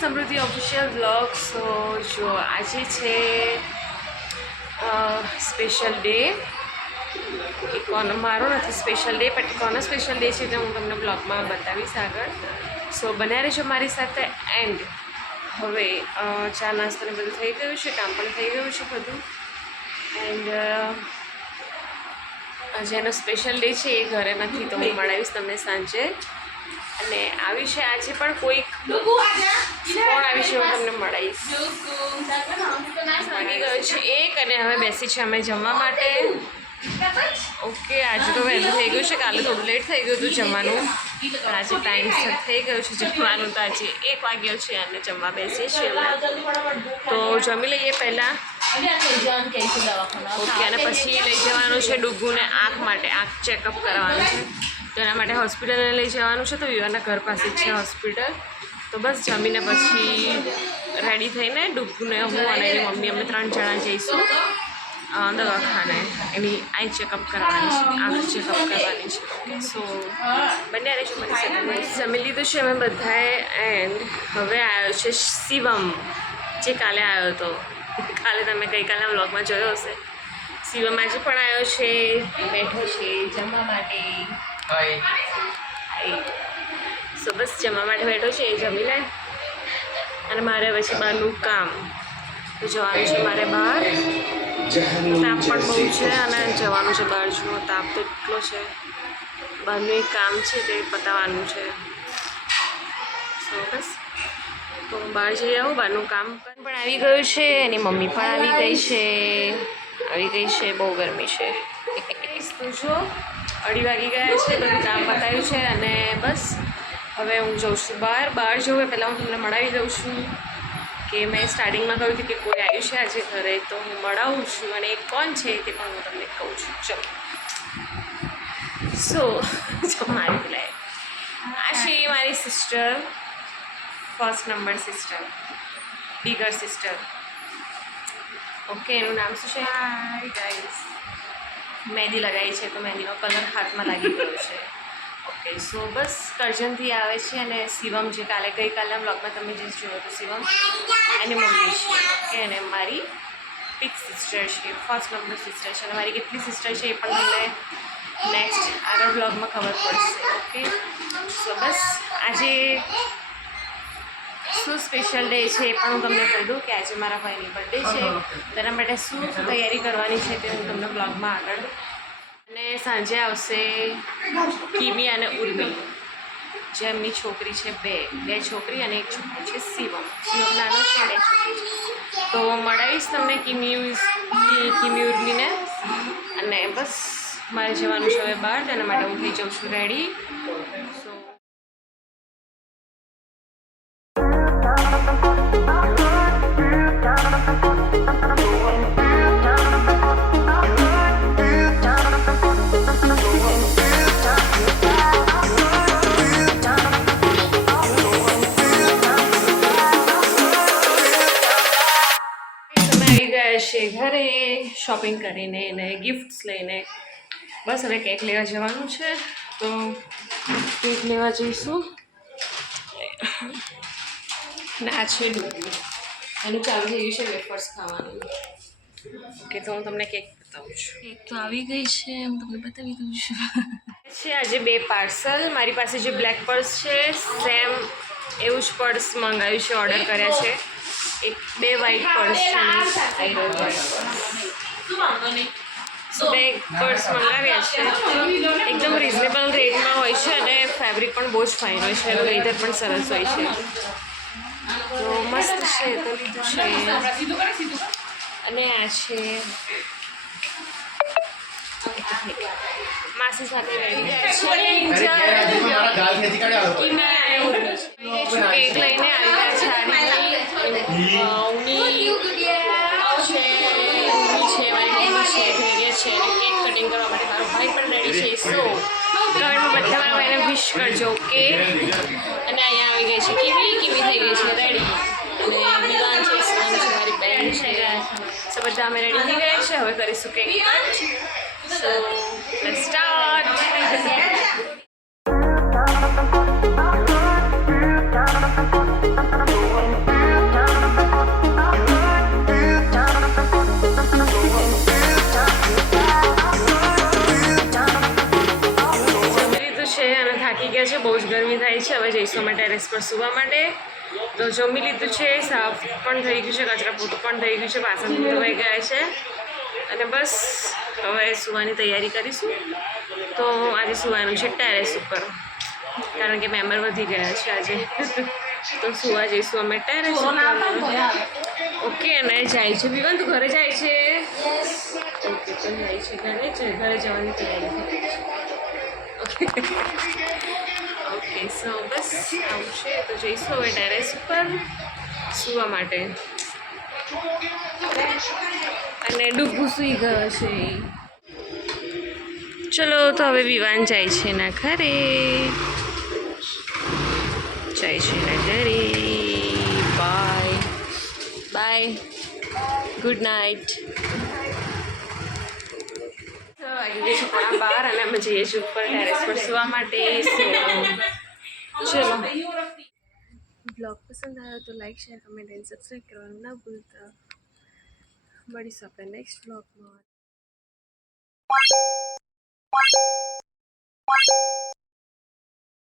સમૃદ્ધિ official blog. સો જો આજે છે સ્પેશિયલ ડે. કોનો મારો નથી સ્પેશિયલ ડે, પણ કોનો સ્પેશિયલ ડે છે તે હું તમને બ્લોગમાં બતાવીશ આગળ. સો બન્યા રહેજો મારી સાથે. એન્ડ હવે ચા નાસ્તો ને બધું થઈ ગયું છે, કામ પણ થઈ ગયું છે બધું. એન્ડ જેનો સ્પેશિયલ ડે છે એ ઘરે નથી, તો હું મળાવીશ તમને સાંજે. અને આવી છે આજે પણ કોઈક કોણ આવી છે હું તમને મળાવીશ. વાગી ગયો છે 1 અને હવે બેસી છે અમે જમવા માટે. ઓકે, આજે તો વહેલું થઈ ગયું છે, કાલે થોડું લેટ થઈ ગયું હતું જમવાનું. આજે ટાઈમસર થઈ ગયું છે જમવાનું. તો આજે 1 વાગ્યો છે અને જમવા બેસીએ છીએ. તો જમી લઈએ પહેલાં. ઓકે, અને પછી લઈ જવાનું છે ડુગ્ગુને આંખ માટે, આંખ ચેકઅપ કરાવવાનું છે. તો એના માટે હોસ્પિટલે લઈ જવાનું છે. તો વિવાના ઘર પાસે જ છે હોસ્પિટલ. તો બસ જમીને પછી રેડી થઈને ડુગ્ગુને હું અને એની મમ્મી અમે 3 જણા જઈશું દવાખાને. એની આઈ ચેકઅપ કરાવવાની છે, આંખ ચેકઅપ કરવાની છે. ઓકે, સો બન્યા રહેજો મારી સાથે. જમી લીધું છે અમે બધાએ. એન્ડ હવે આવ્યો છે શિવમ, જે કાલે આવ્યો હતો. કાલે તમે ગઈકાલના વ્લોગમાં જોયો હશે. શિવમ આજે પણ આવ્યો છે, બેઠો છે જમવા માટે. સો બસ જમવા માટે બેઠો છે, એ જમી લે. અને મારે હવે છે બહારનું કામ. તો જવાનું છે મારે બહાર. તાપ પણ બહુ છે અને જવાનું છે બહાર. જુઓ તાપ તો એટલો છે. બહારનું એક કામ છે તે પતાવવાનું છે. સો બસ તો હું બહાર જઈ આવું. બહારનું કામ પણ આવી ગયું છે. એની મમ્મી પણ આવી ગઈ છે. બહુ ગરમી છે. તો જો 2:30 વાગી ગયા છે. બધું કામ પતાવ્યું છે અને બસ હવે હું જાઉં છું બહાર જવું. પહેલાં હું તમને મળાવી દઉં છું કે મેં સ્ટાર્ટિંગમાં કહ્યું હતું કે કોઈ આવ્યું છે આજે ઘરે, તો હું મળાવું છું. અને એ કોણ છે તે પણ હું તમને કહું છું. ચલો. સો જો મારી બોલાય આ છે મારી sister, first number sister, bigger sister. Okay, એનું નામ શું છે? Hi guys. મહેંદી લગાવી છે, તો મહેંદીનો કલર હાથમાં લાગી ગયો છે. ઓકે, સો બસ કરજણથી આવે છે. અને શિવમ જે ગઈકાલના બ્લોગમાં તમે જે જોયો હતો, શિવમ એની મમ્મી છે. ઓકે, અને મારી બિગ સિસ્ટર છે, ફર્સ્ટ નંબર સિસ્ટર છે. અને મારી કેટલી સિસ્ટર છે એ પણ તમને નેક્સ્ટ આગળ બ્લોગમાં ખબર પડશે. ઓકે, સો બસ આજે શું સ્પેશિયલ ડે છે એ પણ હું તમને કહી દઉં કે આજે મારા ભાઈની બર્થડે છે. તેના માટે શું તૈયારી કરવાની છે તે હું તમને બ્લોગમાં આગળ. અને સાંજે આવશે કિમી અને ઉર્મી, જે એમની છોકરી છે. બે છોકરી અને એક છોકરો છે શિવમ. નાનો છે, 2 છોકરી છે. તો મળાવીશ તમને કિમી ઉર્મીને. અને બસ મારે જવાનું છે હવે બહાર. તેના માટે હું થઈ જાઉં છું રેડી. સો ઘરે શોપિંગ કરીને અને ગિફ્ટ્સ લઈને બસ હવે કેક લેવા જવાનું છે. તો કેક લેવા જઈશું. અને આ છે ડુગ્ગુ, એનું ચાલુ થઈ ગયું છે વેફર્સ ખાવાનું. ઓકે, તો હું તમને કેક બતાવું છું. કેક તો આવી ગઈ છે, હું તમને બતાવી દઉં છું. છે આજે 2 પાર્સલ. મારી પાસે જે બ્લેક પર્સ છે, સેમ એવું જ પર્સ મંગાવ્યું છે, ઓર્ડર કર્યા છે. 2 વ્હાઈટ પર્સ છે. 2 પર્સ મંગાવ્યા છે. એકદમ રિઝનેબલ રેટમાં હોય છે અને ફેબ્રિક પણ બહુ જ ફાઇન હોય છે. એનું લેધર પણ સરસ હોય છે. તો મસ્ત છે, તો લીધું છે. અને આ છે માસી સાથે કેક લઈને આવ્યા છે. કેક કટિંગ કરવા માટે મારો ભાઈ પણ રેડી છે. સો કમેન્ટમાં બધા મારા ભાઈને વિશ કરજો. ઓકે, અને અહીંયા આવી ગઈ છે કિમી થઈ ગઈ છે રેડી. અને વિવાન છે, મારી બેન છે. સો બધા અમે રેડી થઈ ગયા છે. હવે કરીશું cake cut. So let's start. છે. હવે જઈશું અમે ટેરેસ પર સૂવા માટે. તો જમી લીધું છે, સાફ પણ થઈ ગયું છે, કચરા પોતું પણ થઈ ગયું છે, વાસણ ધોવાઈ ગયા છે અને બસ હવે સૂવાની તૈયારી કરીશું. તો આજે સૂવાનું છે ટેરેસ ઉપર, કારણ કે મેમ્બર વધી ગયા છે આજે. તો સૂવા જઈશું અમે ટેરેસ ઉપર. ઓકે, અને જાય છે વિવન, તું ઘરે જાય છે? ઓકે, તો જાય છે ઘરે જવાની તૈયારી છે. ઓકે ઓકે, સો બસ આવું છે. તો જઈશું હવે ટેરેસ ઉપર સૂવા માટે. અને ડૂબુ સૂઈ ગયો છે. ચલો, તો હવે વિવાન જાય છે એના ઘરે. જાય છે એના ઘરે. Bye bye, good night. વાગી ગઈ છે 12 અને અમે જઈએ છીએ ઉપર ટેરેસ પર સુવા માટે. ચલો, બ્લોગ પસંદ આવ્યો તો like, share, comment and subscribe કરવાનું ના ભૂલતા. મળીશું આપણે નેક્સ્ટ બ્લોગમાં.